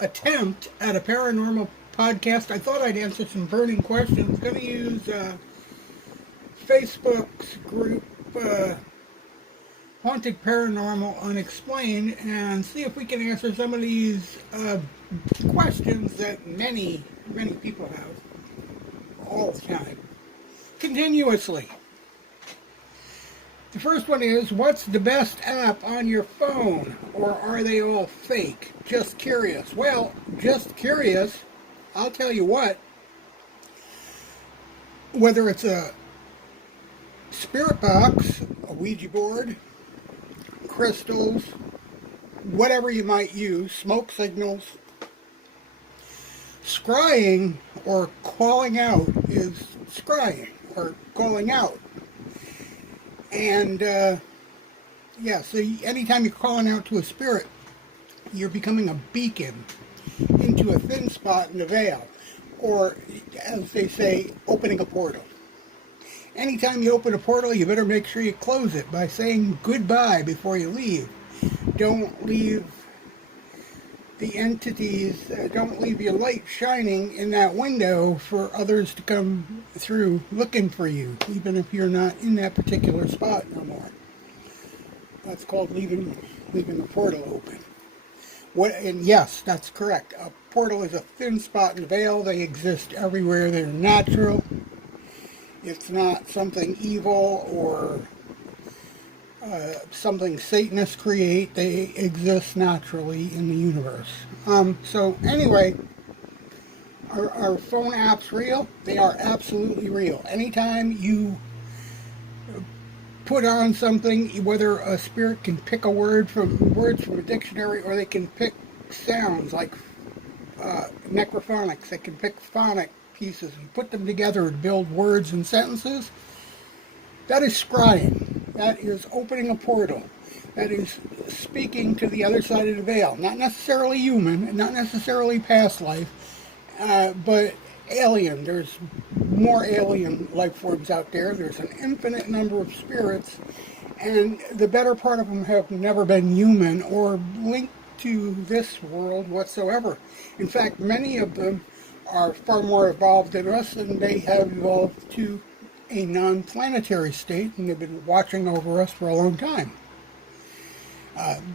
attempt at a paranormal podcast. I thought I'd answer some burning questions. Going to use Facebook's group Haunted Paranormal Unexplained and see if we can answer some of these questions that many people have all the time, continuously. The first one is, what's the best app on your phone, or are they all fake? Just curious. Well, just curious, I'll tell you what, whether it's a spirit box, a Ouija board, crystals, whatever you might use, smoke signals, scrying or calling out is scrying or calling out. And, so anytime you're calling out to a spirit, you're becoming a beacon into a thin spot in the veil, or, as they say, opening a portal. Anytime you open a portal, you better make sure you close it by saying goodbye before you leave. Don't leave the entities, don't leave your light shining in that window for others to come through looking for you, even if you're not in that particular spot no more. That's called leaving the portal open. And yes, that's correct. A portal is a thin spot in the veil. They exist everywhere. They're natural. It's not something evil or something Satanists create. They exist naturally in the universe. So anyway, are phone apps real? They are absolutely real. Anytime you put on something, whether a spirit can pick words from a dictionary, or they can pick sounds like necrophonics, they can pick phonic pieces and put them together to build words and sentences, that is scrying. That is opening a portal. That is speaking to the other side of the veil. Not necessarily human, not necessarily past life, but alien. There's more alien life forms out there. There's an infinite number of spirits, and the better part of them have never been human or linked to this world whatsoever. In fact, many of them are far more evolved than us, and they have evolved to a non-planetary state, and they've been watching over us for a long time.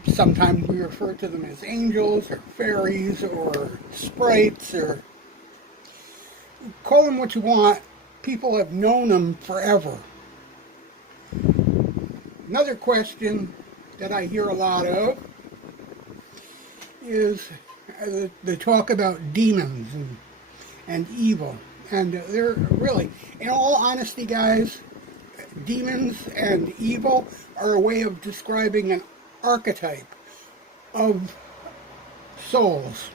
Sometimes we refer to them as angels or fairies or sprites, or call them what you want. People have known them forever. Another question that I hear a lot of is the talk about demons and evil. And they're really, in all honesty, guys, demons and evil are a way of describing an archetype of souls.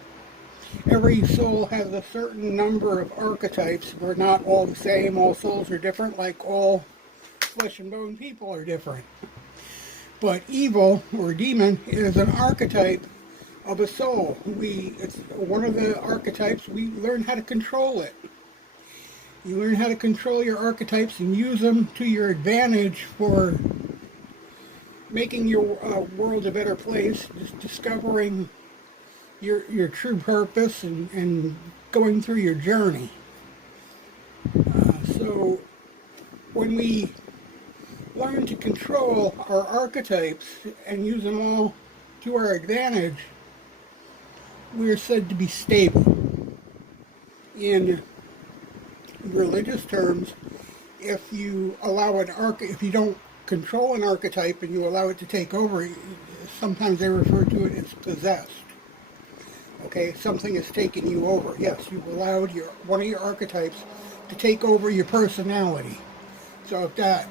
Every soul has a certain number of archetypes. We're not all the same. All souls are different, like all flesh and bone people are different. But evil, or demon, is an archetype of a soul. It's one of the archetypes. We learn how to control it. You learn how to control your archetypes and use them to your advantage for making your world a better place, just discovering your true purpose and going through your journey. So when we learn to control our archetypes and use them all to our advantage, we are said to be stable. In religious terms, if you don't control an archetype and you allow it to take over, sometimes they refer to it as possessed. Okay, something has taken you over. Yes, you've allowed one of your archetypes to take over your personality. So if that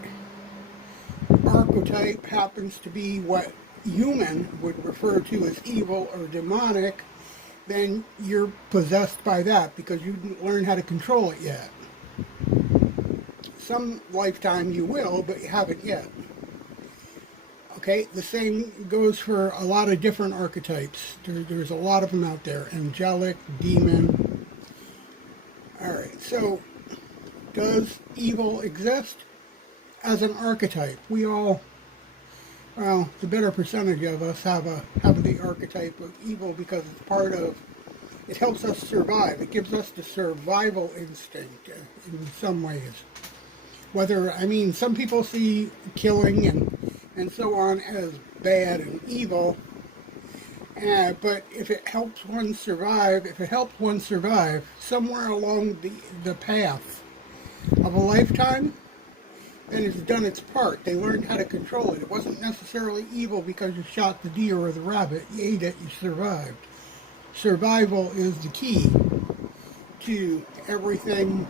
archetype happens to be what human would refer to as evil or demonic, then you're possessed by that because you didn't learn how to control it yet. Some lifetime you will, but you haven't yet. Okay, the same goes for a lot of different archetypes. There's a lot of them out there. Angelic, demon. Alright, so does evil exist? As an archetype, we all, well, the better percentage of us have the archetype of evil because it's part of It helps us survive. It gives us the survival instinct in some ways. Some people see killing and so on as bad and evil, but if it helps one survive, somewhere along the path of a lifetime, then it's done its part. They learned how to control it. It wasn't necessarily evil because you shot the deer or the rabbit. You ate it, you survived. Survival is the key to everything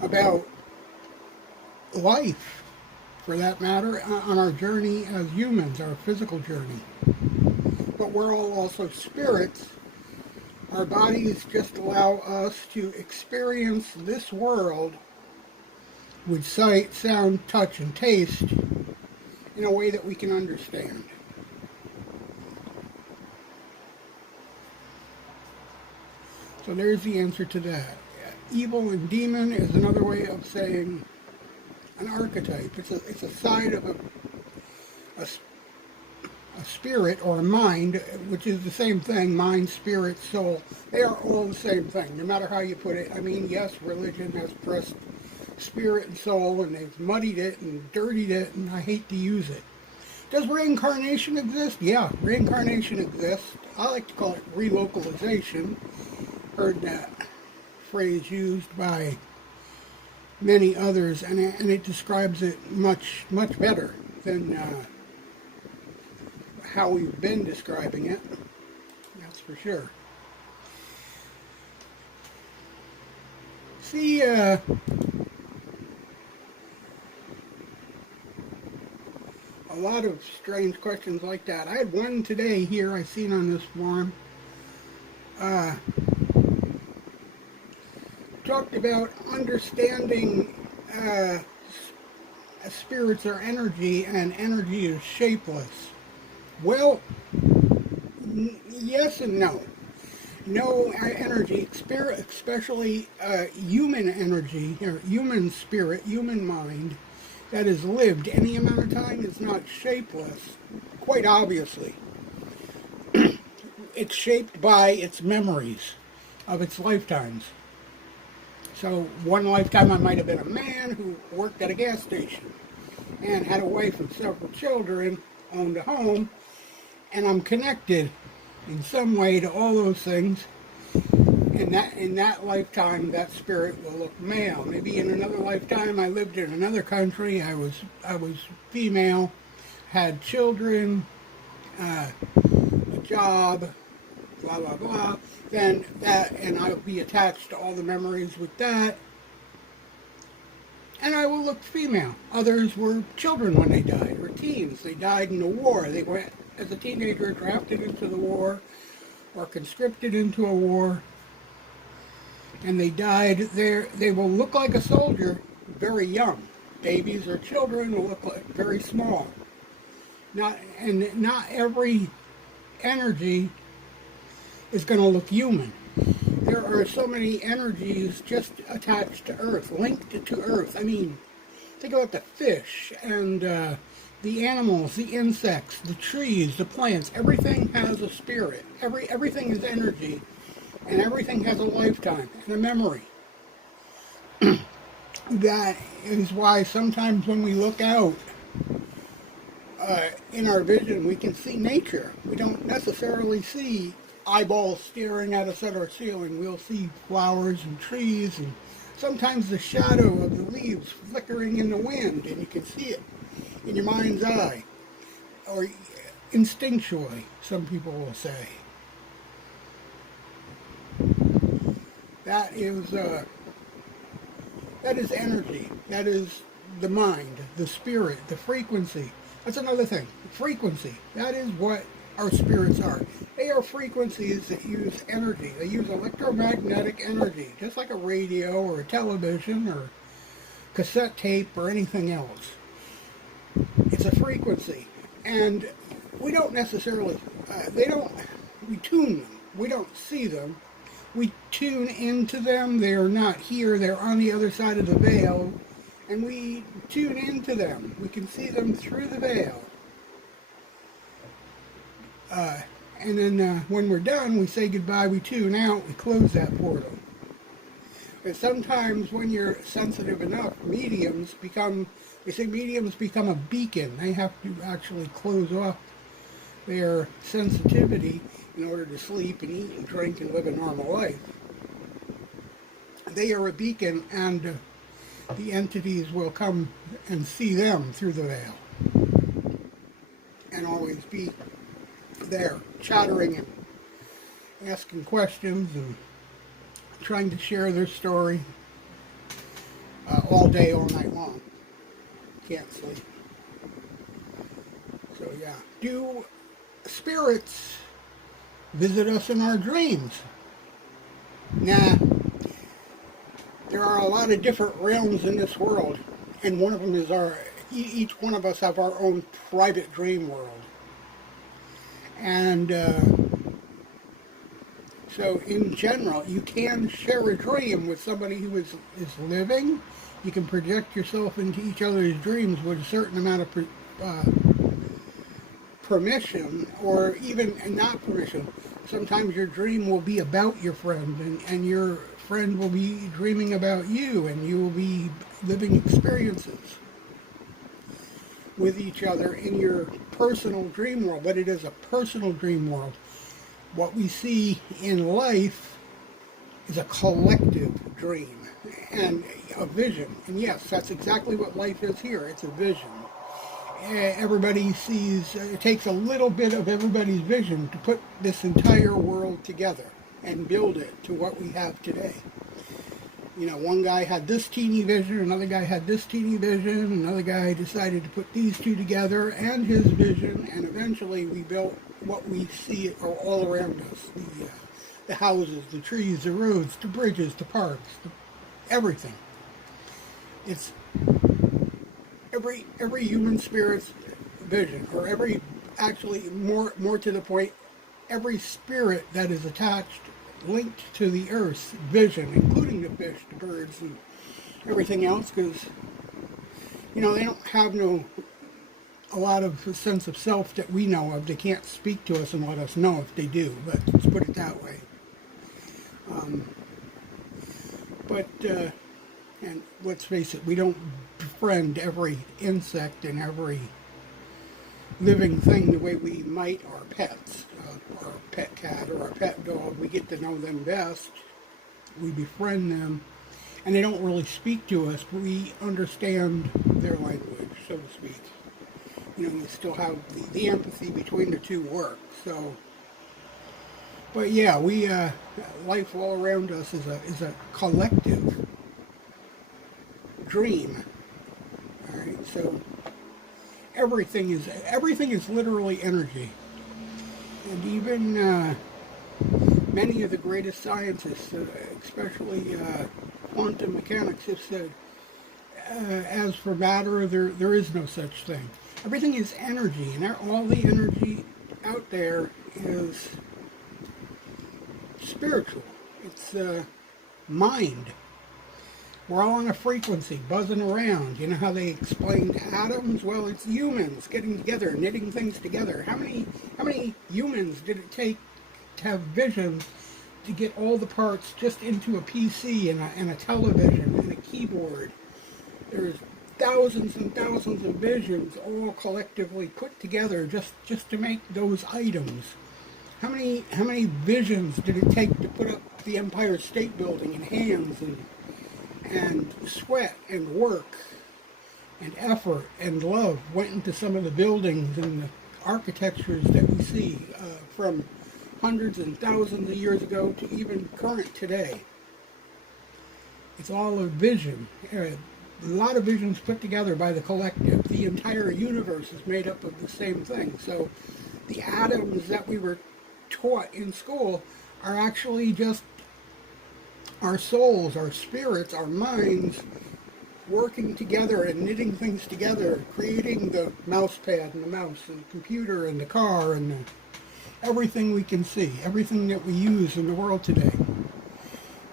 about life, for that matter, on our journey as humans, our physical journey. But we're all also spirits. Our bodies just allow us to experience this world with sight, sound, touch, and taste in a way that we can understand. So there's the answer to that. Evil and demon is another way of saying an archetype. It's a side of a spirit or a mind, which is the same thing. Mind, spirit, soul. They are all the same thing, no matter how you put it. I mean, yes, religion has pressed spirit and soul, and they've muddied it and dirtied it, and I hate to use it. Does reincarnation exist? Yeah, reincarnation exists. I like to call it relocalization. Heard that phrase used by many others, and it describes it much better than how we've been describing it. That's for sure. See, a lot of strange questions like that. I had one today here I seen on this forum. Talked about understanding spirits are energy, and energy is shapeless. Well, yes and no. No energy, especially human energy, or human spirit, human mind, that is lived any amount of time is not shapeless, quite obviously. It's shaped by its memories of its lifetimes. So one lifetime I might have been a man who worked at a gas station and had a wife and several children, owned a home, and I'm connected in some way to all those things. In that lifetime, that spirit will look male. Maybe in another lifetime, I lived in another country. I was female, had children, a job, blah blah blah. Then that, and I'll be attached to all the memories with that, and I will look female. Others were children when they died, or teens. They died in the war. They were, as a teenager, drafted into the war, or conscripted into a war, and they died there. They will look like a soldier very young. Babies or children will look like very small. Not every energy is going to look human. There are so many energies just attached to Earth, linked to Earth. I mean, think about the fish and the animals, the insects, the trees, the plants. Everything has a spirit. Everything is energy, and everything has a lifetime and a memory. That is why sometimes when we look out in our vision, we can see nature. We don't necessarily see eyeballs staring at us at our ceiling. We'll see flowers and trees, and sometimes the shadow of the leaves flickering in the wind, and you can see it in your mind's eye, or instinctually, some people will say. That is energy. That is the mind, the spirit, the frequency. That's another thing. Frequency. That is what our spirits are. They are frequencies that use energy. They use electromagnetic energy, just like a radio or a television or cassette tape or anything else. It's a frequency. And we don't necessarily, we tune them. We don't see them. We tune into them. They are not here. They're on the other side of the veil. And we tune into them. We can see them through the veil. And then when we're done, we say goodbye, we tune out, we close that portal. But sometimes when you're sensitive enough, mediums become a beacon. They have to actually close off their sensitivity in order to sleep and eat and drink and live a normal life. They are a beacon, and the entities will come and see them through the veil and always be there chattering and asking questions and trying to share their story all day, all night long. Can't sleep. So yeah. Do spirits visit us in our dreams? Nah. There are a lot of different realms in this world, and one of them is each one of us have our own private dream world. And so in general, you can share a dream with somebody who is living. You can project yourself into each other's dreams with a certain amount of permission, or even not permission. Sometimes your dream will be about your friend, and your friend will be dreaming about you, and you will be living experiences with each other in your personal dream world. But it is a personal dream world. What we see in life is a collective dream and a vision. And yes, that's exactly what life is here. It's a vision. Everybody sees, it takes a little bit of everybody's vision to put this entire world together and build it to what we have today. You know, one guy had this teeny vision, another guy had this teeny vision, another guy decided to put these two together and his vision, and eventually we built what we see all around us. The houses, the trees, the roads, the bridges, the parks, everything. It's every human spirit's vision, or actually more to the point, every spirit that is attached, linked to the earth's vision, including the fish, the birds, and everything else, because, you know, they don't have a lot of sense of self that we know of. They can't speak to us and let us know if they do, but let's put it that way. And let's face it, we don't befriend every insect and every living thing the way we might our pets, our pet cat or our pet dog. We get to know them best. We befriend them, and they don't really speak to us, but we understand their language, so to speak. You know, you still have the empathy between the two work. So, but yeah, life all around us is a collective dream. All right, so everything is literally energy, and even many of the greatest scientists, especially quantum mechanics, have said, as for matter, there is no such thing. Everything is energy, and all the energy out there is spiritual. It's mind. We're all on a frequency, buzzing around. You know how they explained atoms? Well, it's humans getting together, knitting things together. How many humans did it take to have vision to get all the parts just into a PC and a television and a keyboard? There's thousands and thousands of visions all collectively put together just to make those items. How many visions did it take to put up the Empire State Building, and hands and sweat and work and effort and love went into some of the buildings and the architectures that we see from hundreds and thousands of years ago to even current today. It's all a vision. A lot of visions put together by the collective. The entire universe is made up of the same thing. So the atoms that we were taught in school are actually just our souls, our spirits, our minds working together and knitting things together, creating the mouse pad and the mouse and the computer and the car and everything we can see, everything that we use in the world today.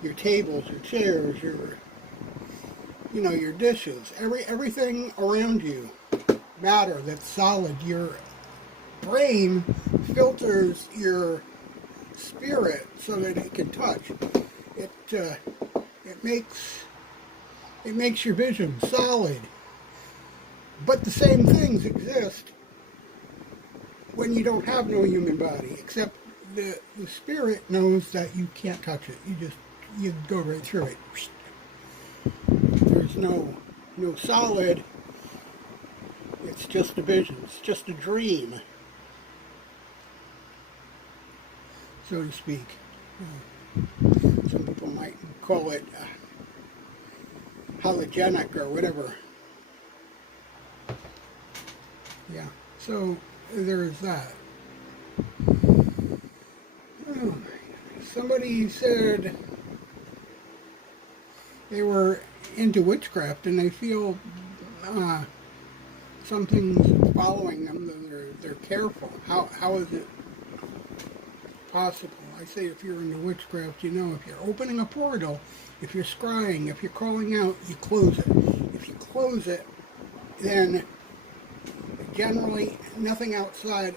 Your tables, your chairs, your dishes, everything around you, matter that's solid. Your brain filters your spirit so that it can touch. It it makes your vision solid. But the same things exist when you don't have no human body, except the spirit knows that you can't touch it. You go right through it. There's no solid. It's just a vision. It's just a dream, so to speak. Some people might call it halogenic or whatever. Yeah, so there's that. Oh, somebody said they were into witchcraft and they feel something's following them. They're careful. How is it possible? I say if you're into witchcraft, you know, if you're opening a portal, if you're scrying, if you're calling out, you close it. If you close it, then generally nothing outside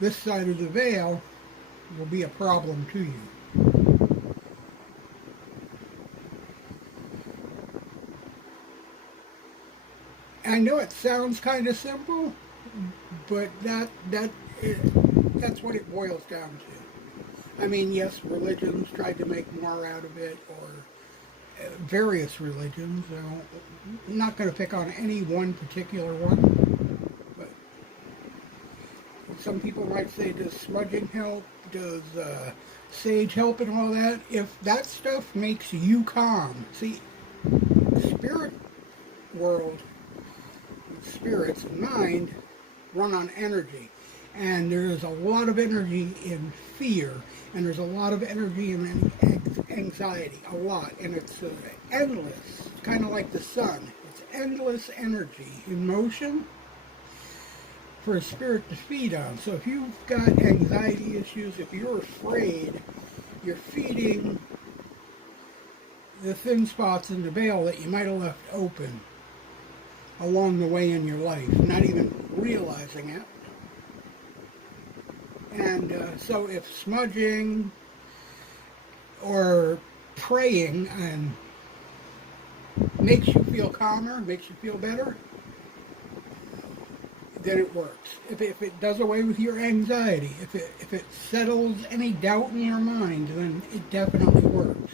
this side of the veil will be a problem to you. I know it sounds kind of simple, but that's what it boils down to. I mean, yes, religions tried to make more out of it, or various religions. I'm not going to pick on any one particular one, but some people might say, does smudging help? Does sage help and all that? If that stuff makes you calm. See, the spirit world, spirits and mind run on energy. And there's a lot of energy in fear, and there's a lot of energy in anxiety, a lot, and it's endless, kind of like the sun. It's endless energy in motion for a spirit to feed on. So if you've got anxiety issues, if you're afraid, you're feeding the thin spots in the veil that you might have left open along the way in your life, not even realizing it. And so if smudging or praying and makes you feel calmer, makes you feel better, then it works. If it does away with your anxiety, if it settles any doubt in your mind, then it definitely works.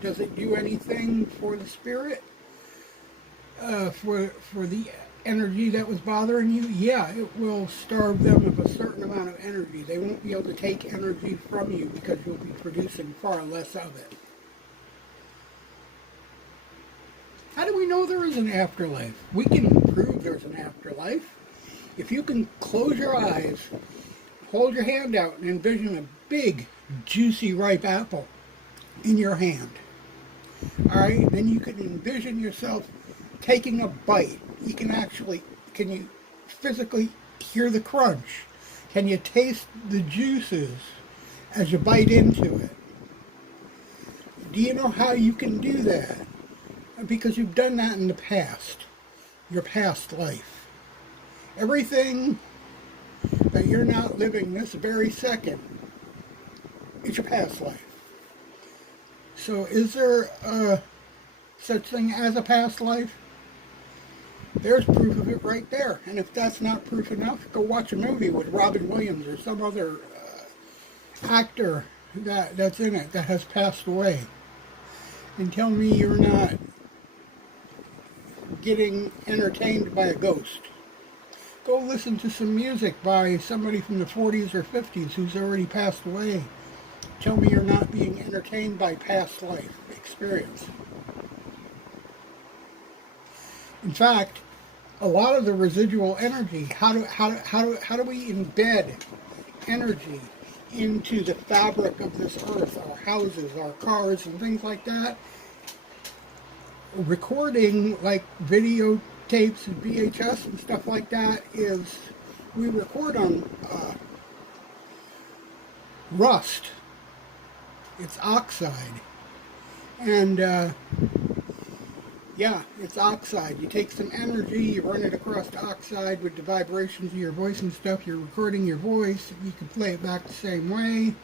Does it do anything for the spirit? For the energy that was bothering you? Yeah, it will starve them of a certain amount of energy. They won't be able to take energy from you because you'll be producing far less of it. How do we know there is an afterlife? We can prove there's an afterlife. If you can close your eyes, hold your hand out, and envision a big, juicy, ripe apple in your hand. Alright, then you can envision yourself taking a bite. Can you physically hear the crunch? Can you taste the juices as you bite into it? Do you know how you can do that? Because you've done that in the past, your past life. Everything that you're not living this very second is your past life. So is there such thing as a past life? There's proof of it right there. And if that's not proof enough, go watch a movie with Robin Williams or some other actor that's in it that has passed away. And tell me you're not getting entertained by a ghost. Go listen to some music by somebody from the 40s or 50s who's already passed away. Tell me you're not being entertained by past life experience. In fact, a lot of the residual energy, how do we embed energy into the fabric of this earth, our houses, our cars, and things like that? Recording, like videotapes and VHS and stuff like that, is we record on rust. It's oxide. And Yeah, it's oxide. You take some energy, you run it across the oxide with the vibrations of your voice and stuff. You're recording your voice. You can play it back the same way.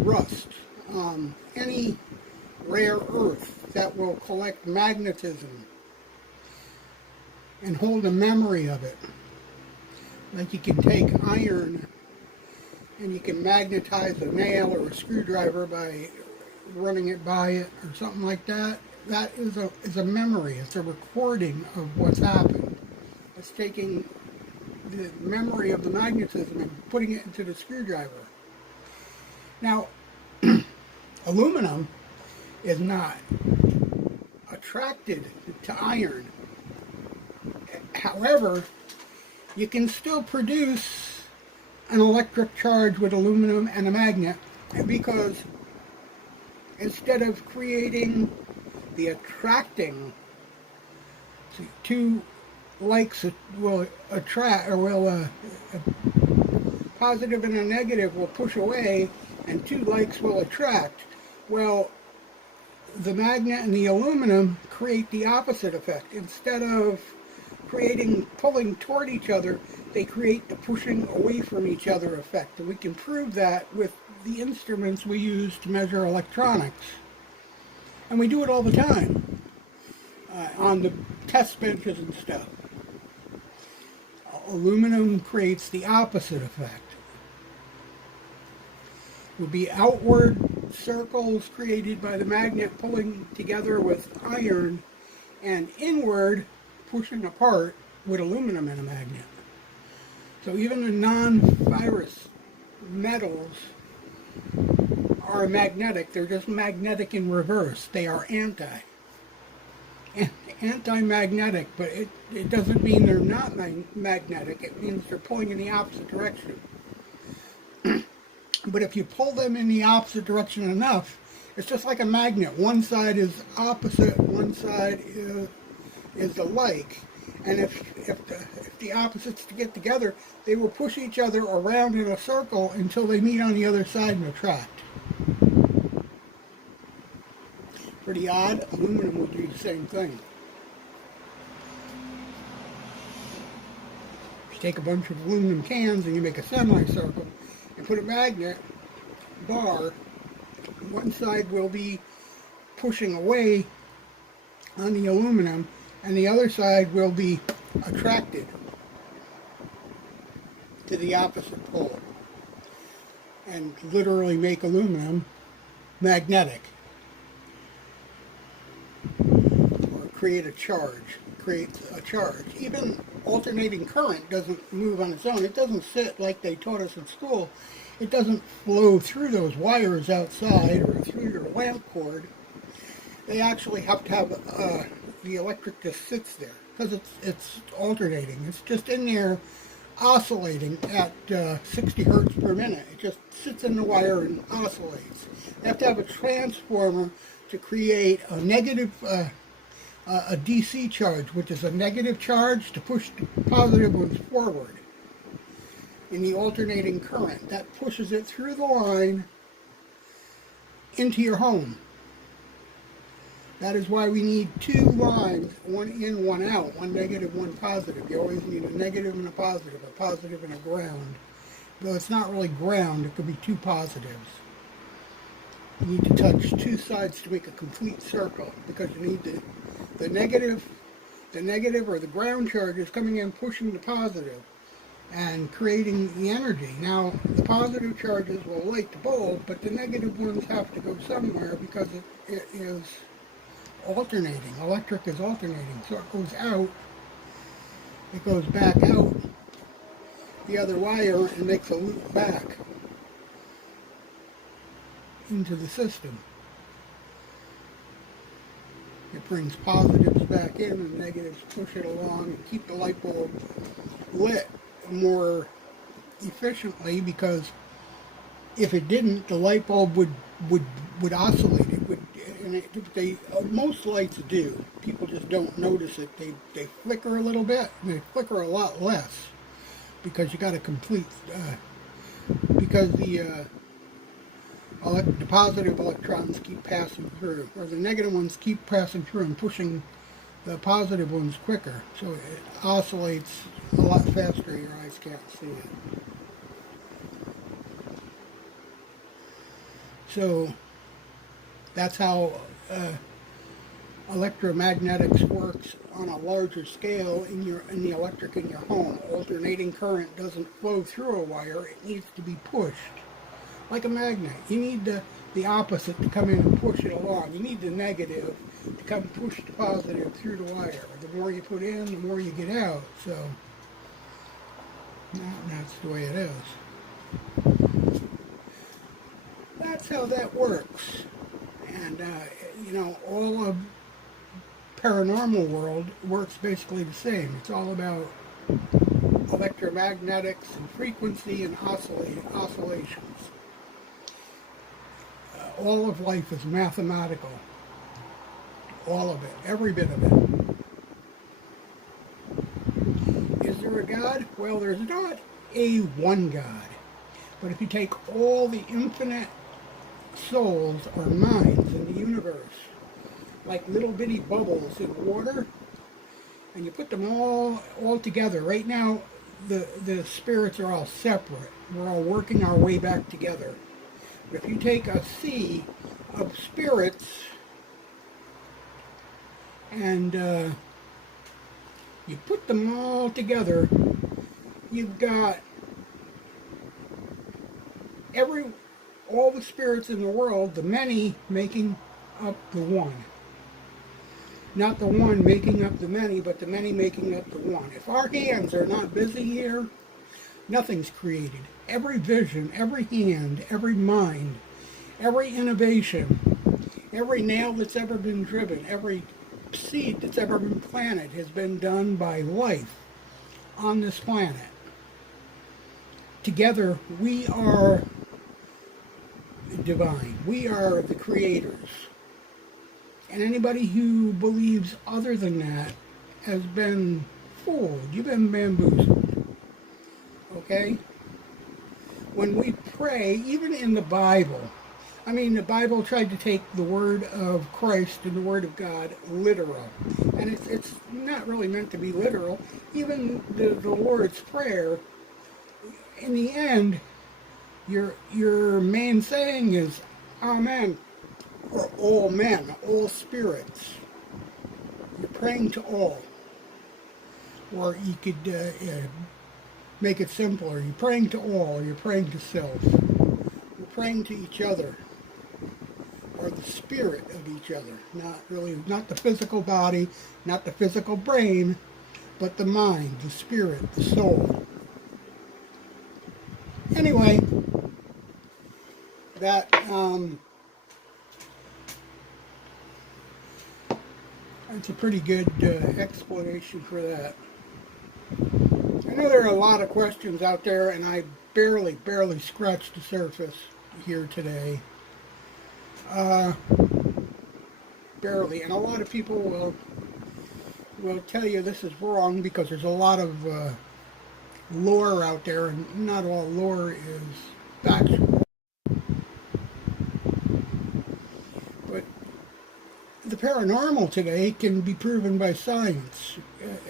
Rust. Any rare earth that will collect magnetism and hold a memory of it. Like you can take iron and you can magnetize a nail or a screwdriver by running it by it or something like that. That is a memory. It's a recording of what's happened. It's taking the memory of the magnetism and putting it into the screwdriver. Now, aluminum is not attracted to iron. However, you can still produce an electric charge with aluminum and a magnet, because instead of creating the attracting, two likes will attract, or will a positive and a negative will push away, and two likes will attract. Well, the magnet and the aluminum create the opposite effect. Instead of pulling toward each other, they create the pushing away from each other effect. And we can prove that with the instruments we use to measure electronics. And we do it all the time on the test benches and stuff. Aluminum creates the opposite effect. It would be outward circles created by the magnet pulling together with iron, and inward pushing apart with aluminum and a magnet. So even the non-ferrous metals are magnetic. They're just magnetic in reverse. They are anti-magnetic, but it doesn't mean they're not magnetic. It means they're pulling in the opposite direction. But if you pull them in the opposite direction enough, it's just like a magnet. One side is opposite, one side is alike. And if the opposites get together, they will push each other around in a circle until they meet on the other side and attract. Pretty odd. Aluminum would do the same thing. You take a bunch of aluminum cans and you make a semicircle and put a magnet bar. One side will be pushing away on the aluminum, and the other side will be attracted to the opposite pole, and literally make aluminum magnetic, or create a charge. Even alternating current doesn't move on its own. It doesn't sit like they taught us in school. It doesn't flow through those wires outside or through your lamp cord. They actually have to have the electric just sits there, because it's alternating. It's just in there oscillating at 60 hertz per minute. It just sits in the wire and oscillates. They have to have a transformer to create a negative, a DC charge, which is a negative charge to push the positive ones forward in the alternating current. That pushes it through the line into your home. That is why we need two lines, one in, one out, one negative, one positive. You always need a negative and a positive and a ground. Though it's not really ground, it could be two positives. You need to touch two sides to make a complete circle, because you need the negative or the ground charges coming in pushing the positive and creating the energy. Now, the positive charges will light the bulb, but the negative ones have to go somewhere, because it is alternating. Electric is alternating. So it goes out, it goes back out the other wire and makes a loop back into the system. It brings positives back in and negatives push it along and keep the light bulb lit more efficiently, because if it didn't, the light bulb would oscillate. It would, and most lights do. People just don't notice it. They flicker a little bit, and they flicker a lot less, because you got a complete because The positive electrons keep passing through, or the negative ones keep passing through and pushing the positive ones quicker. So it oscillates a lot faster. Your eyes can't see it. So that's how electromagnetics works on a larger scale in the electric in your home. Alternating current doesn't flow through a wire; it needs to be pushed, like a magnet. You need the opposite to come in and push it along. You need the negative to come push the positive through the wire. The more you put in, the more you get out. So that's the way it is. That's how that works. And all of paranormal world works basically the same. It's all about electromagnetics and frequency and oscillations. All of life is mathematical. All of it. Every bit of it. Is there a God? Well, there's not a one God. But if you take all the infinite souls or minds in the universe, like little bitty bubbles in water, and you put them all together. Right now, the spirits are all separate. We're all working our way back together. But if you take a sea of spirits and you put them all together, you've got all the spirits in the world, the many making up the one. Not the one making up the many, but the many making up the one. If our hands are not busy here, nothing's created. Every vision, every hand, every mind, every innovation, every nail that's ever been driven, every seed that's ever been planted has been done by life on this planet. Together, we are divine. We are the creators. And anybody who believes other than that has been fooled. You've been bamboozled. Okay? When we pray, even in the Bible, the Bible tried to take the word of Christ and the word of God literal. And it's not really meant to be literal. Even the Lord's Prayer, in the end, your main saying is Amen, or all men, all spirits. You're praying to all. Or you could make it simpler. You're praying to all, you're praying to self. You're praying to each other, or the spirit of each other. Not the physical body, not the physical brain, but the mind, the spirit, the soul. Anyway, that's a pretty good explanation for that. I know there are a lot of questions out there, and I barely scratched the surface here today. Barely. And a lot of people will tell you this is wrong because there's a lot of lore out there, and not all lore is factual. But the paranormal today can be proven by science,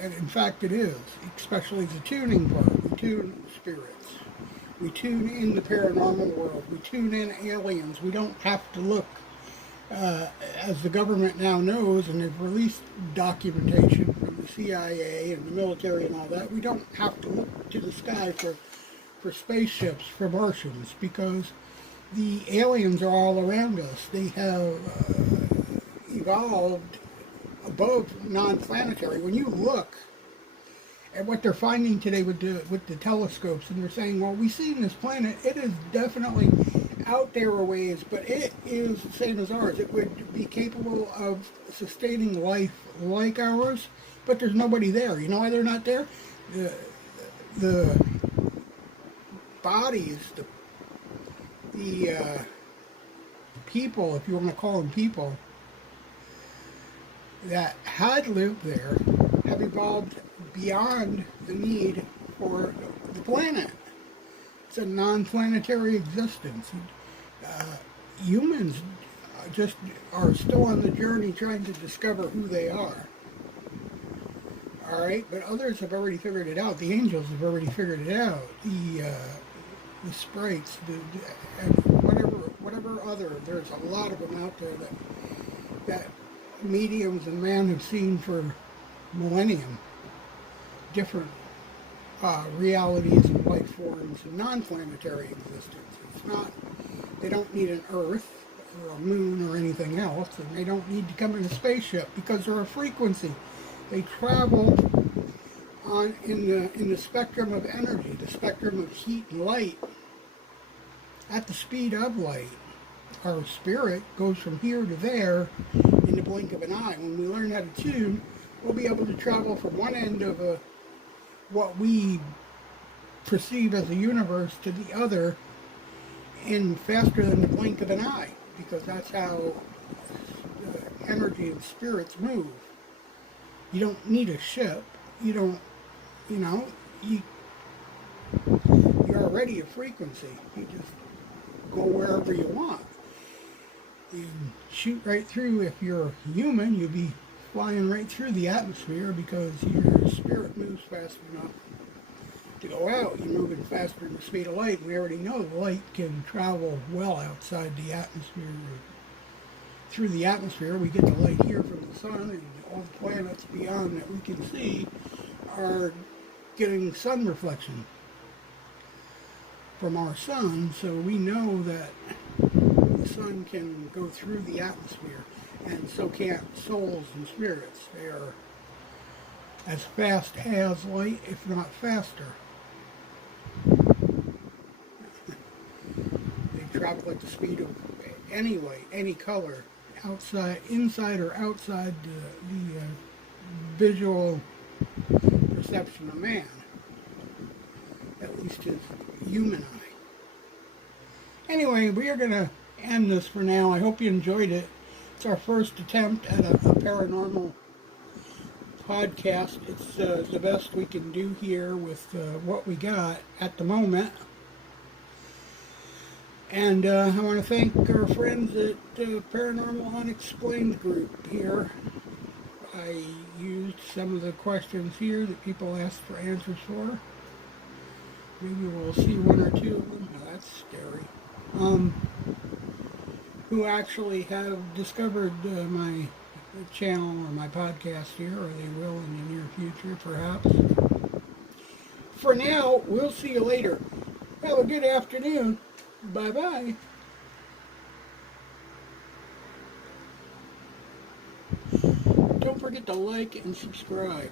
and in fact it is, especially the tuning part. We tune spirits. We tune in the paranormal world. We tune in aliens. We don't have to look, as the government now knows, and they've released documentation from the CIA and the military and all that. We don't have to look to the sky for spaceships, for Martians, because the aliens are all around us. They have evolved above non-planetary. When you look at what they're finding today with the telescopes, and they're saying, well, we see in this planet, it is definitely out there a ways, but it is the same as ours. It would be capable of sustaining life like ours, but there's nobody there. You know why they're not there? The bodies, the people, if you want to call them people, that had lived there have evolved beyond the need for the planet. It's a non-planetary existence. humans just are still on the journey trying to discover who they are. All right, but others have already figured it out. The angels have already figured it out. The sprites, and whatever other. There's a lot of them out there that mediums and man have seen for millennium. Different realities and life forms and non-planetary existence. It's not. They don't need an Earth or a moon or anything else, and they don't need to come in a spaceship because they're a frequency. They travel in the spectrum of energy, the spectrum of heat and light, at the speed of light. Our spirit goes from here to there in the blink of an eye. When we learn how to tune, we'll be able to travel from one end of what we perceive as a universe to the other in faster than the blink of an eye, because that's how energy and spirits move. You don't need a ship. You don't, you're already a frequency. You just go wherever you want. You shoot right through. If you're human, you'll be flying right through the atmosphere because your spirit moves fast enough to go out. You're moving faster than the speed of light. We already know the light can travel well outside the atmosphere. Through the atmosphere, we get the light here from the sun, and all the planets beyond that we can see are getting sun reflection from our sun, so we know that the sun can go through the atmosphere, and so can't souls and spirits. They are as fast as light, if not faster. They travel at the speed of any light, any color, outside, inside or outside the visual perception of man, at least his human eye. Anyway, we are going to end this for now. I hope you enjoyed it. It's our first attempt at a paranormal podcast. It's the best we can do here with what we got at the moment. And I want to thank our friends at Paranormal Unexplained group here. I used some of the questions here that people asked for answers for. Maybe we'll see one or two of them. Oh, that's scary. Who actually have discovered my channel or my podcast here, or they will in the near future, perhaps. For now, we'll see you later. Have a good afternoon. Bye-bye. Don't forget to like and subscribe.